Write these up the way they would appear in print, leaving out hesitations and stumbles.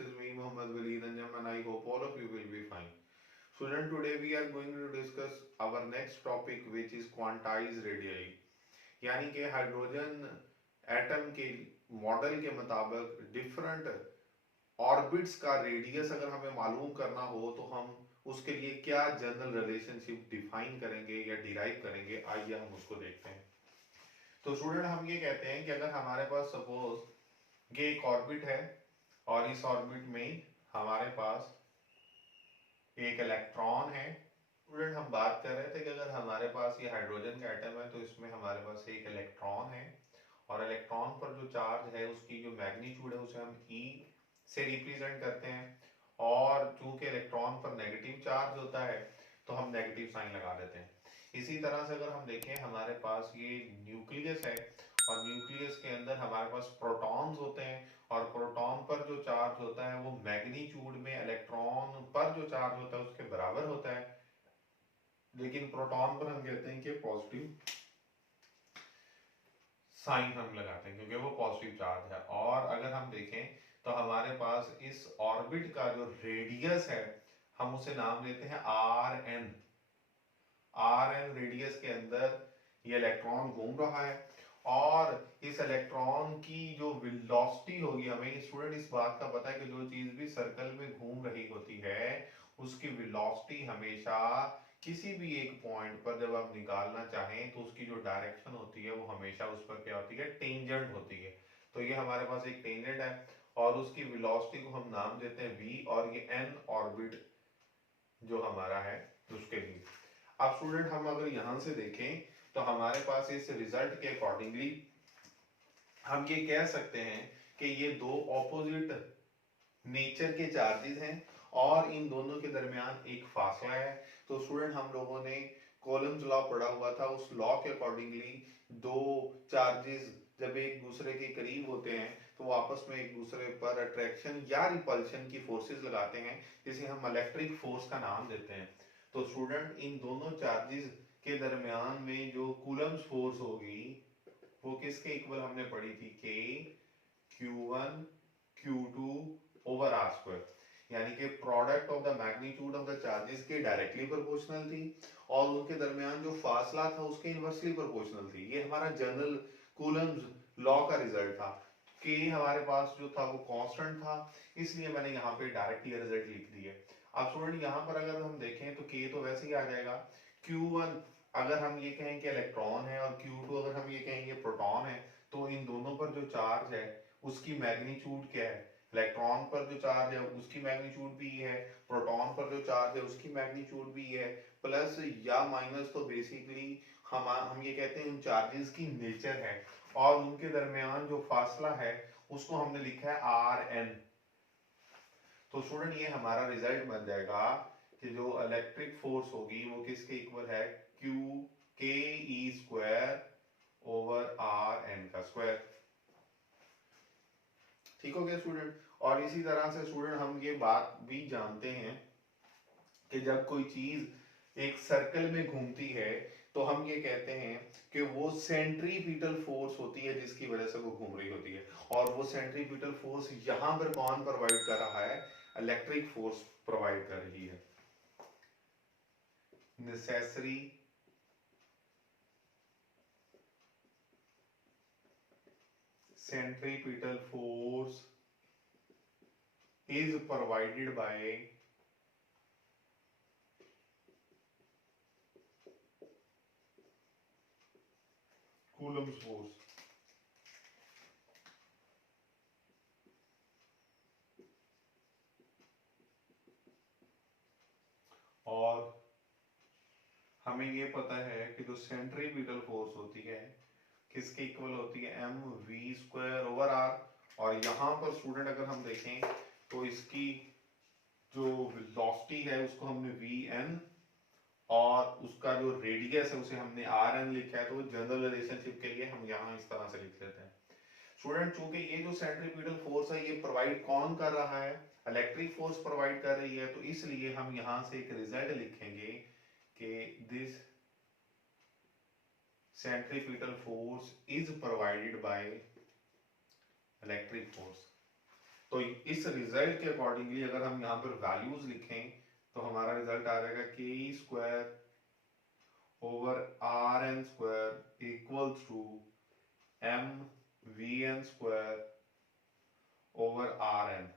this is me, Mohammad Waleed Anjam, and I hope all of you will be fine. Student, today we are going to discuss our next topic, which is quantized radii. यानी कि hydrogen atom के model के मुताबिक different orbits का radius अगर हमें मालूम करना हो तो हम उसके लिए क्या जनरल रिलेशनशिप डिफाइन करेंगे या डिराइव करेंगे, आइए हम उसको देखते हैं। तो स्टूडेंट, हम ये कहते हैं कि अगर हमारे पास सपोज ये एक ऑर्बिट है और इस ऑर्बिट में हमारे पास एक इलेक्ट्रॉन है। स्टूडेंट, हम बात कर रहे थे कि अगर हमारे पास ये हाइड्रोजन का एटम है तो इसमें हमारे पास एक इलेक्ट्रॉन है और इलेक्ट्रॉन पर जो चार्ज है उसकी जो मैग्नीट्यूड है उसे हम ई से रिप्रेजेंट करते हैं, और चूंकि इलेक्ट्रॉन पर नेगेटिव चार्ज होता है तो हम नेगेटिव साइन लगा देते हैं। इसी तरह से अगर हम देखें, हमारे पास ये न्यूक्लियस है और न्यूक्लियस के अंदर हमारे पास प्रोटॉन्स होते हैं और प्रोटॉन पर जो चार्ज होता है वो मैग्नीट्यूड में इलेक्ट्रॉन पर जो चार्ज होता है उसके बराबर होता है, लेकिन प्रोटॉन पर हम कहते हैं कि पॉजिटिव साइन हम लगाते हैं क्योंकि वो पॉजिटिव चार्ज है। और अगर हम देखें तो हमारे पास इस ऑर्बिट का जो रेडियस है हम उसे नाम देते हैं R N. R N radius के अंदर ये इलेक्ट्रॉन घूम रहा है और इस इलेक्ट्रॉन की जो वेलोसिटी होगी, हमें स्टूडेंट इस बात का पता है कि जो चीज भी सर्कल में घूम रही होती है उसकी वेलोसिटी हमेशा किसी भी एक पॉइंट पर जब आप निकालना चाहें तो उसकी जो डायरेक्शन होती है वो हमेशा उस पर क्या होती है, टेंजेंट होती है। तो ये हमारे पास एक टेंजेंट है और उसकी वेलोसिटी को हम नाम देते हैं v, और ये n ऑर्बिट जो हमारा है उसके लिए। अब स्टूडेंट, हम अगर यहां से देखें तो हमारे पास इस रिजल्ट के अकॉर्डिंगली हम ये कह सकते हैं कि ये दो ऑपोजिट नेचर के चार्जेस हैं और इन दोनों के दरमियान एक फासला है। तो स्टूडेंट, हम लोगों ने कॉलम्स लॉ पढ़ा हुआ था, उस लॉ के अकॉर्डिंगली दो चार्जेस जब एक दूसरे के करीब होते हैं तो वो आपस में एक दूसरे पर अट्रैक्शन या रिपल्शन की फोर्सेस लगाते हैं, जिसे हम इलेक्ट्रिक फोर्स का नाम देते हैं। तो स्टूडेंट, इन दोनों चार्जेस के दरमियान में जो कूलम्स फोर्स होगी वो किसके इक्वल हमने पढ़ी थी, के Q1 Q2 over are square, यानी कि product of the magnitude of the charges के डायरेक्टली प्रोपोर्शनल थी और उनके दरमियान जो फासला था उसके इनवर्सली प्रोपोर्शनल थी। ये हमारा जनरल कूलम्स लॉ का रिजल्ट था। के हमारे पास जो था वो कांस्टेंट था, इसलिए मैंने यहाँ पे डायरेक्ट ये रिजल्ट लिख दिए। अब स्टूडेंट, यहाँ पर अगर हम देखें तो के तो वैसे ही आ जाएगा। Q1 अगर हम ये कहें कि इलेक्ट्रॉन है और Q2 अगर हम ये कहेंगे प्रोटॉन है, तो इन दोनों पर जो चार्ज है उसकी मैग्नीट्यूड क्या है, इलेक्ट्रॉन पर जो चार्ज है उसकी मैग्नीट्यूड भी है, प्रोटॉन पर जो चार्ज है उसकी मैग्नीट्यूड भी है, प्लस या माइनस तो बेसिकली हम ये कहते हैं उन चार्जेस की नेचर है और उनके दरमियान जो फासला है उसको हमने लिखा है आर एन। तो स्टूडेंट, ये हमारा रिजल्ट बन जाएगा कि जो इलेक्ट्रिक फोर्स होगी वो किसके इक्वल है, क्यू के E square over R N का स्क्वायर। ठीक हो गया स्टूडेंट। और इसी तरह से स्टूडेंट, हम ये बात भी जानते हैं कि जब कोई चीज एक सर्कल में घूमती है तो हम ये कहते हैं कि वो सेंट्रीपिटल फोर्स होती है जिसकी वजह से वो घूम रही होती है, और वो सेंट्रीपिटल फोर्स यहां पर कौन प्रोवाइड कर रहा है, इलेक्ट्रिक फोर्स प्रोवाइड कर रही है। Necessary centripetal force is provided by Coulomb's force। और हमें ये पता है कि जो सेंट्रीपिटल फोर्स होती है किसके इक्वल होती है, M V square over R. और यहाँ पर स्टूडेंट अगर हम देखें तो इसकी जो वेलोसिटी है उसको हमने वी एन और उसका जो रेडियस है उसे हमने आर एन लिखा है, तो जनरल रिलेशनशिप के लिए हम यहाँ इस तरह से लिख लेते हैं। स्टूडेंट, चूंकि ये जो सेंट्रीपिटल फोर्स है ये प्रोवाइड कौन कर रहा है, इलेक्ट्रिक फोर्स प्रोवाइड कर रही है, तो इसलिए हम यहाँ से एक रिजल्ट लिखेंगे कि this centripetal force is provided by electric force। तो इस रिजल्ट के अकॉर्डिंगली अगर हम यहाँ पर वैल्यूज लिखें तो हमारा रिजल्ट आ जाएगा K square over R N square equal to M V N square over R N.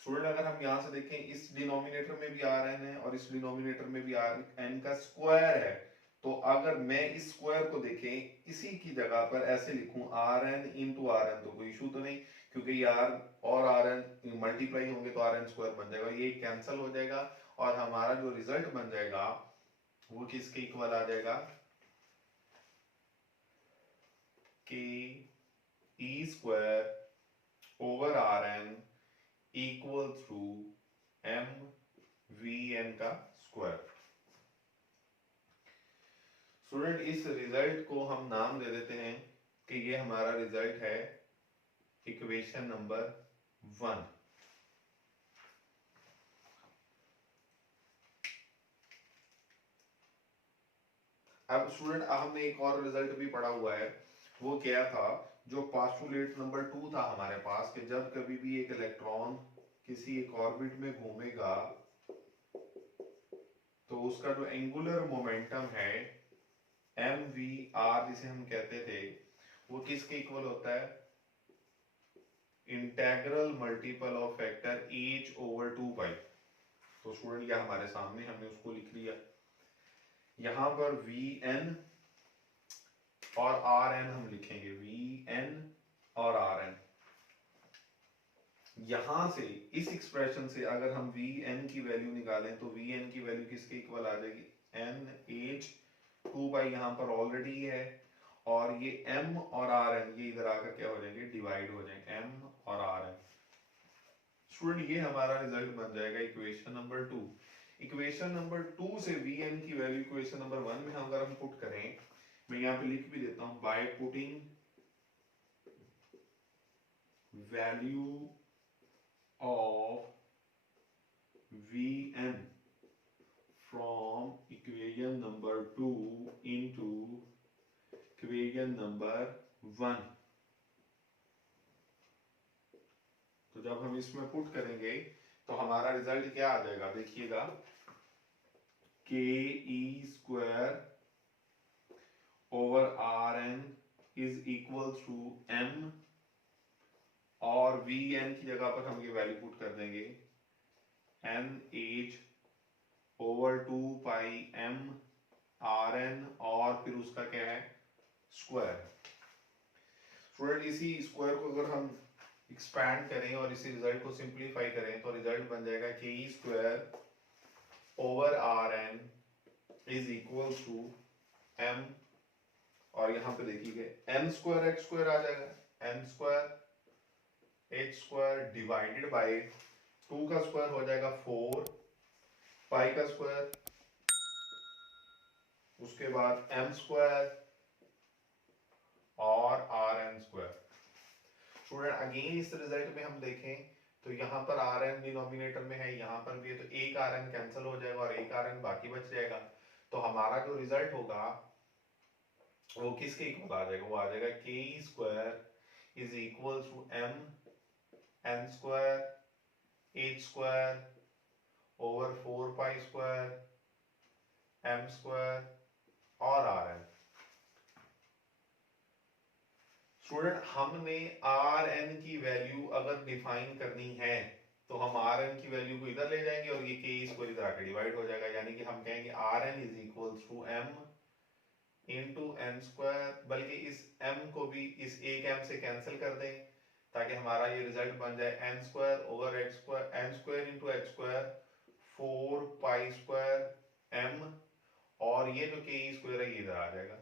Student अगर हम यहां से देखें इस डिनोमिनेटर में भी आर एन है और इस डिनोमिनेटर में भी आर एन का स्क्वायर है, तो अगर मैं इस स्क्वायर को देखें इसी की जगह पर ऐसे लिखूं R N into R N, तो कोई इशू तो नहीं, क्योंकि आर और आर एन मल्टीप्लाई होंगे तो आर एन स्क्वायर बन जाएगा, ये कैंसिल हो जाएगा और हमारा जो रिजल्ट बन जाएगा वो किसके इक्वल आ जाएगा, K E square over R N equal to M V N का स्क्वायर। स्टूडेंट इस रिजल्ट को हम नाम दे देते हैं कि ये हमारा रिजल्ट है इक्वेशन नंबर 1। अब स्टूडेंट हमने एक और रिजल्ट भी पढ़ा हुआ है, वो क्या था, जो पोस्टुलेट नंबर 2 था हमारे पास, कि जब कभी भी एक इलेक्ट्रॉन किसी एक ऑर्बिट में घूमेगा तो उसका जो एंगुलर मोमेंटम है एम वी आर जिसे हम कहते थे, वो किसके इक्वल होता है, integral multiple of factor H over 2 पाई। तो स्टूडेंट ये हमारे सामने हमने उसको लिख लिया, यहां पर वी एन और आर एन हम लिखेंगे, वी एन और आर एन। यहां से इस एक्सप्रेशन से अगर हम वी एन की वैल्यू निकालें तो वी एन की वैल्यू किसके इक्वल आ जाएगी, एन एच 2 पाई यहां पर ऑलरेडी है, और ये m और आर एन ये इधर आकर क्या हो जाएंगे, डिवाइड हो जाएंगे, m और आर एन। स्टूडेंट ये हमारा रिजल्ट बन जाएगा इक्वेशन नंबर 2। इक्वेशन नंबर 2 से वी एन की वैल्यू इक्वेशन नंबर 1 में अगर हम पुट करें, मैं यहाँ पे लिख भी देता हूं, by putting value of V N from equation number 2 into equation number 1, तो जब हम इसमें पुट करेंगे तो हमारा रिजल्ट क्या आ जाएगा, देखिएगा, K E square over R N is equal to M, और वी एन की जगह पर हम ये वैल्यू पुट कर देंगे N H over 2 pi M R N, और फिर उसका क्या है, स्क्वायर। स्टूडेंट इसी स्क्वायर को अगर हम एक्सपैंड करें और इसी रिजल्ट को सिंप्लीफाई करें तो रिजल्ट बन जाएगा K E square over R N is equal to M, और यहां पे देखिए एन स्क्वायर एक्स स्क्वायर आ जाएगा, N square H square divided by 2 का स्क्वायर हो जाएगा 4, पाई का स्क्वायर, उसके बाद एम स्क्वायर और R N square. Student again इस रिजल्ट में हम देखें तो यहाँ पर आर एन डिनोमिनेटर में है, यहाँ पर भी है, तो एक आर एन कैंसिल हो जाएगा और एक आर एन बाकी बच जाएगा, तो हमारा जो रिजल्ट होगा वो किसके इक्वल आ जाएगा, वो आ जाएगा K square is equal to M N square H square over 4 pi square M square और आर एन। स्टूडेंट हमने आर एन की वैल्यू अगर डिफाइन करनी है तो हम आर एन की वैल्यू को इधर ले जाएंगे और ये के स्क्वायर इधर आकर डिवाइड हो जाएगा, यानी कि हम कहेंगे R N is equal to M into N square, बल्कि इस m को भी इस एक m से कैंसिल कर दें ताकि हमारा ये रिजल्ट बन जाए N square over H square, N square into H square 4 pi square m, और ये जो के स्क्वायर है ये इधर आ जाएगा,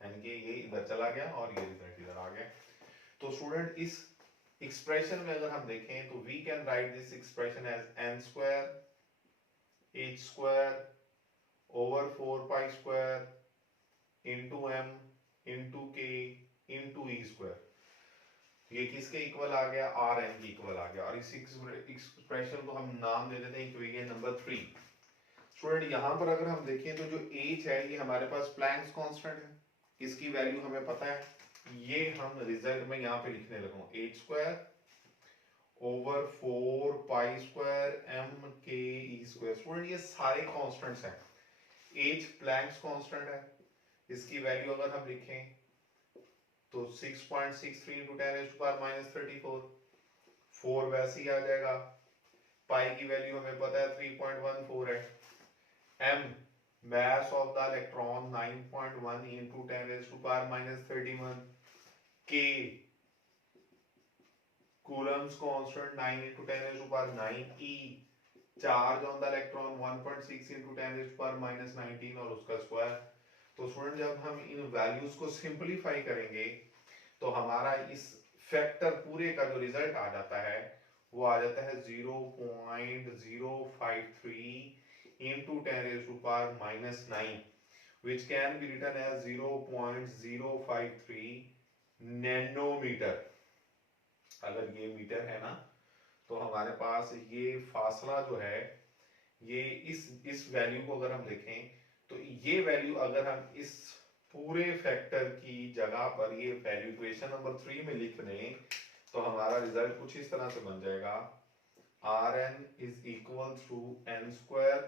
यानी कि ये इधर चला गया और ये रिजल्ट इधर आ गया। तो स्टूडेंट इस एक्सप्रेशन में अगर हम देखें तो we can write this expression as N square H square over 4 pi square into M into K into E square, ये किसके इक्वल आ गया, आर एन के इक्वल आ गया, और इस एक्सप्रेशन को हम नाम दे देते हैं इक्वेशन नंबर 3। स्टूडेंट यहां पर अगर हम देखें तो जो h है ये हमारे पास प्लैंक्स कांस्टेंट है, इसकी वैल्यू हमें पता है, ये हम रिजल्ट में यहाँ पे लिखने लगा हूँ h square over 4 pi square m k e square. Student ये सारे कॉन्स्टेंट्स हैं। h प्लैंक्स कांस्टेंट है, इसकी वैल्यू अगर हम लिखें तो 6.63 into 10 raise to power minus 34, 4 वैसे ही आ जाएगा। पाई की वैल्यू हमें पता है 3.14 है। m mass of the electron 9.1 into 10 raised to power minus 31, k coulombs constant 9 into 10 raised to power 9, e charge on the electron 1.6 into 10 raised to power minus 19 और उसका square. तो स्टूडेंट जब हम इन वैल्यूज को सिंपलीफाई करेंगे तो हमारा इस फैक्टर पूरे का जो रिजल्ट आ जाता है वो आ जाता है 0.053 into 10 raised to power minus 9, which can be written as 0.053 nanometre. अगर ये मीटर है ना तो हमारे पास ये फासला जो है ये इस वैल्यू को अगर हम लिखें तो ये वैल्यू अगर हम इस पूरे फैक्टर की जगह पर ये वैल्यू इक्वेशन नंबर 3 में लिख दें तो हमारा रिजल्ट कुछ इस तरह से बन जाएगा Rn is equal to n square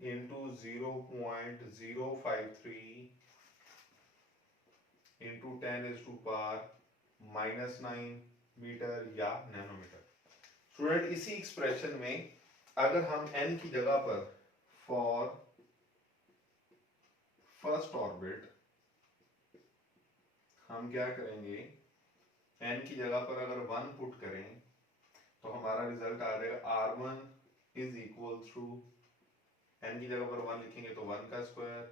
into 0.053 into 10 is to power minus 9 metre या नैनोमीटर। स्टूडेंट इसी एक्सप्रेशन में अगर हम n की जगह पर फॉर फर्स्ट ऑर्बिट हम क्या करेंगे, n की जगह पर अगर 1 पुट करें तो हमारा रिजल्ट आ जाएगा R1 is equal to n की जगह पर 1 लिखेंगे तो 1 का square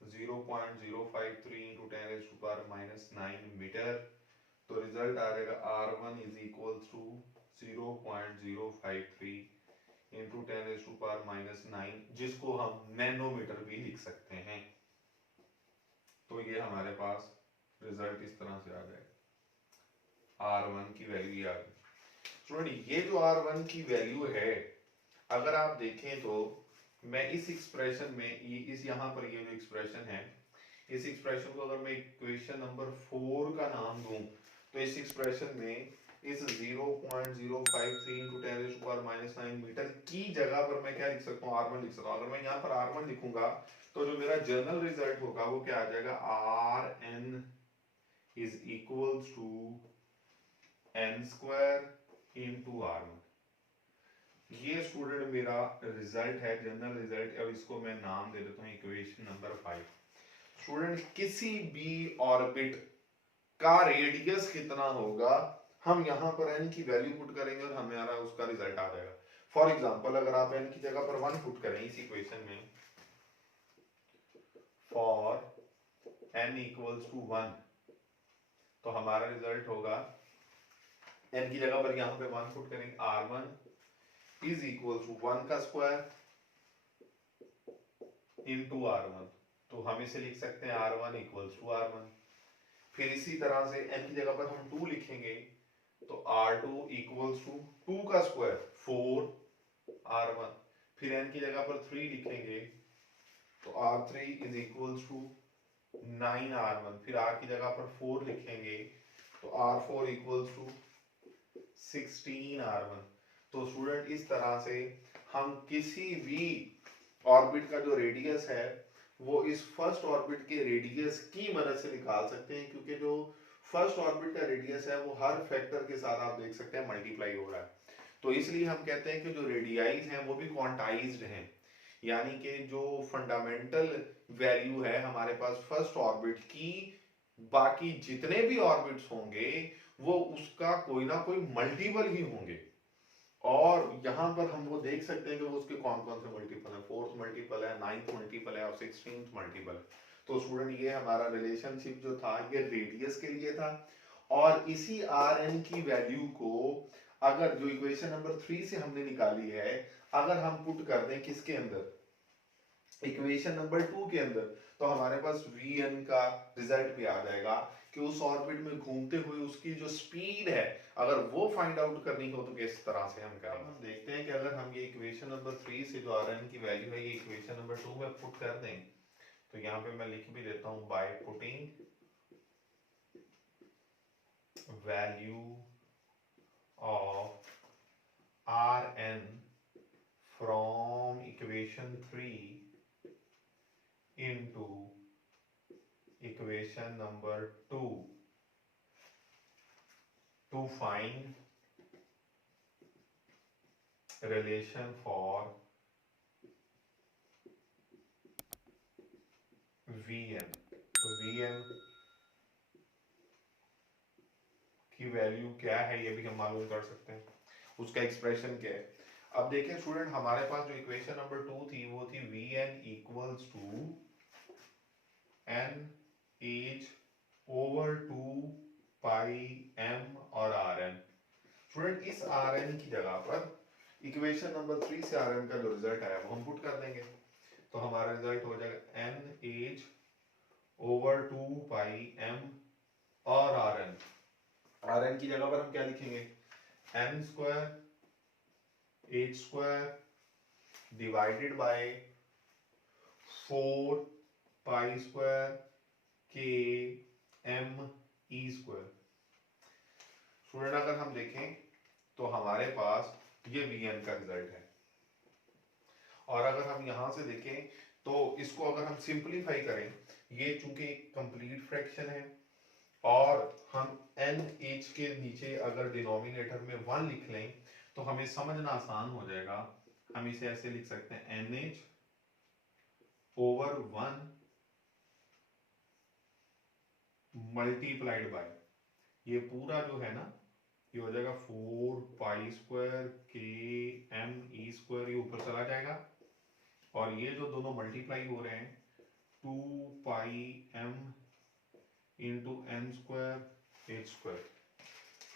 0.053 into 10 raise to power minus 9 metre. तो रिजल्ट आ जाएगा R1 is equal to 0.053 into 10 raise to power minus 9, जिसको हम नैनोमीटर भी लिख सकते हैं। तो ये हमारे पास रिजल्ट इस तरह से आ जाएगा, R1 की वैल्यू आ गई। स्टूडेंट ये जो R1 की वैल्यू है अगर आप देखें तो मैं इस एक्सप्रेशन में इस यहाँ पर ये जो एक्सप्रेशन है इस एक्सप्रेशन को अगर मैं इक्वेशन नंबर 4 का नाम दूं तो इस एक्सप्रेशन में इस 0.053 into 10 raised to power minus 9 metre की जगह पर मैं क्या लिख सकता हूँ, R1 लिख सकता हूँ। अगर मैं यहाँ पर R1 लिखूंगा तो जो मेरा जनरल रिजल्ट होगा वो क्या आ जाएगा, Rn is equal to n square into R1। ये स्टूडेंट मेरा रिजल्ट है, जनरल रिजल्ट, और इसको मैं नाम दे देता हूँ इक्वेशन नंबर 5। स्टूडेंट किसी भी ऑर्बिट का रेडियस कितना होगा हम यहाँ पर n की वैल्यू पुट करेंगे और हमारा उसका रिजल्ट आ जाएगा। फॉर एग्जांपल अगर आप n की जगह पर 1 पुट करें इस इक्वेशन में, फॉर n इक्वल्स टू 1 तो हमारा रिजल्ट होगा n की जगह पर यहाँ पे 1 पुट करेंगे R1 इज इक्वल टू 1 का स्क्वायर इंटू R1, तो हम इसे लिख सकते हैं R1 इक्वल्स टू R1। फिर इसी तरह से n की जगह पर हम 2 लिखेंगे तो R2 इक्वल्स टू 2 का स्क्वायर 4 R1। फिर n की जगह पर 3 लिखेंगे तो R3 is equals to 9 R1। फिर R की जगह पर 4 लिखेंगे तो R4 इक्वल्स टू 16 R1। तो स्टूडेंट इस तरह से हम किसी भी ऑर्बिट का जो रेडियस है वो इस फर्स्ट ऑर्बिट के रेडियस की मदद से निकाल सकते हैं, क्योंकि जो फर्स्ट ऑर्बिट का रेडियस है वो हर फैक्टर के साथ आप देख सकते हैं मल्टीप्लाई हो रहा है। तो इसलिए हम कहते हैं कि जो रेडियाइज हैं वो भी क्वांटाइज्ड हैं, यानी कि जो फंडामेंटल वैल्यू है हमारे पास फर्स्ट ऑर्बिट की, बाकी जितने भी ऑर्बिट्स होंगे वो उसका कोई ना कोई मल्टीपल ही होंगे। और यहाँ पर हम वो देख सकते हैं कि वो उसके कौन कौन से मल्टीपल है, 4th मल्टीपल है, 9th मल्टीपल है और 16th मल्टीपल। तो स्टूडेंट ये हमारा रिलेशनशिप जो था ये रेडियस के लिए था, और इसी Rn की वैल्यू को अगर जो इक्वेशन नंबर 3 से हमने निकाली है अगर हम पुट कर दें किसके अंदर, इक्वेशन नंबर 2 के अंदर, तो हमारे पास Vn का रिजल्ट भी आ जाएगा कि उस ऑर्बिट में घूमते हुए उसकी जो स्पीड है अगर वो फाइंड आउट करनी हो तो किस तरह से हम करेंगे। हम देखते हैं कि अगर हम ये इक्वेशन नंबर 3 से जो Rn की वैल्यू है ये इक्वेशन नंबर 2 में पुट कर दें तो यहाँ पे मैं लिख भी देता हूँ by putting value of Rn from equation 3 into equation number 2 to find relation for Vn। तो Vn की वैल्यू क्या है ये भी हम मालूम कर सकते हैं, उसका एक्सप्रेशन क्या है। अब देखें स्टूडेंट, हमारे पास जो इक्वेशन नंबर 2 थी वो थी Vn equals to N H over 2 pi M और Rn। स्टूडेंट इस Rn की जगह पर इक्वेशन नंबर 3 से Rn का जो रिजल्ट आया वो हम पुट कर देंगे, तो हमारा रिजल्ट हो जाएगा N H over 2 pi M और Rn की जगह पर हम क्या लिखेंगे, M square H square divided by 4 pi square K M E square. Student अगर हम देखें तो हमारे पास ये Vn का रिजल्ट है, और अगर हम यहां से देखें तो इसको अगर हम सिंपलीफाई करें, ये चूंकि एक कंप्लीट फ्रैक्शन है और हम एन एच के नीचे अगर डिनोमिनेटर में 1 लिख लें तो हमें समझना आसान हो जाएगा। हम इसे ऐसे लिख सकते हैं N H over 1 multiplied by, ये पूरा जो है ना ये हो जाएगा 4 pi square K M E square, ये ऊपर चला जाएगा, और ये जो दोनों मल्टीप्लाई हो रहे हैं 2 pi M into N square H square.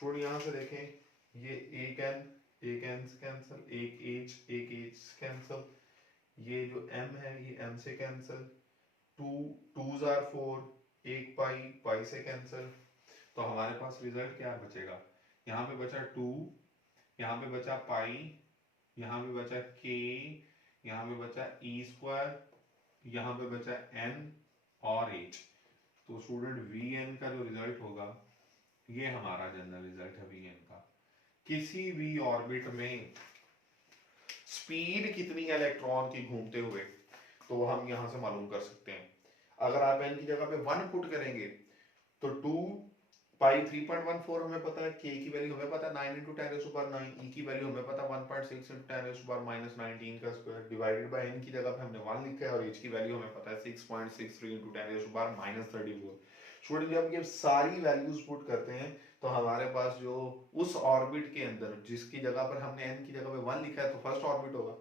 थोड़ी यहाँ से देखें, ये एक एन से कैंसिल, एक एच कैंसिल, ये जो m है ये m से कैंसिल, 2 2s आर 4, एक पाई से कैंसिल, तो हमारे पास रिजल्ट क्या बचेगा, यहाँ पे बचा 2, यहाँ पे बचा पाई, यहाँ पे बचा k, यहाँ पे बचा e स्क्वायर, यहाँ पे बचा n और h। तो स्टूडेंट Vn का जो रिजल्ट होगा ये हमारा जनरल रिजल्ट है Vn का। किसी भी ऑर्बिट में स्पीड कितनी है इलेक्ट्रॉन की घूमते हुए, तो हम यहां से मालूम कर सकते हैं। अगर आप n की जगह पे 1 पुट करेंगे तो 2 पाई 3.14 हमें पता है, k की वैल्यू हमें पता है 9 into 10 raised to power 9, e की वैल्यू हमें पता है 1.6 into 10 raised to power minus 19 का स्क्वायर, डिवाइडेड बाय n की जगह पे हमने 1 लिखा है और h की वैल्यू हमें पता है 6.63 into 10 raised to power minus 34। Student जब ये सारी वैल्यूज पुट करते हैं तो हमारे पास जो उस ऑर्बिट के अंदर जिसकी जगह पर हमने n की जगह पे 1 लिखा है तो फर्स्ट ऑर्बिट होगा,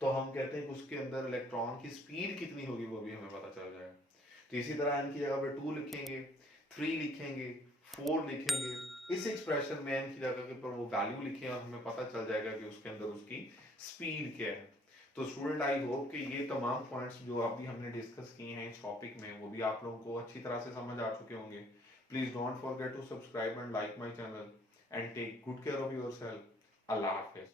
तो हम कहते हैं कि उसके अंदर इलेक्ट्रॉन की स्पीड कितनी होगी वो भी हमें पता चल जाएगा। तो इसी तरह n की जगह पे 2 लिखेंगे, 3 लिखेंगे, 4 लिखेंगे, इस एक्सप्रेशन में n की जगह के ऊपर वो वैल्यू लिखें और हमें पता चल जाएगा कि उसके अंदर उसकी स्पीड क्या है। तो स्टूडेंट आई होप कि ये तमाम पॉइंट्स जो अभी हमने डिस्कस किए हैं इस टॉपिक में वो भी आप लोगों को अच्छी तरह से समझ आ चुके होंगे। Please don't forget to subscribe and like my channel and take good care of yourself. अल्लाह हाफिज।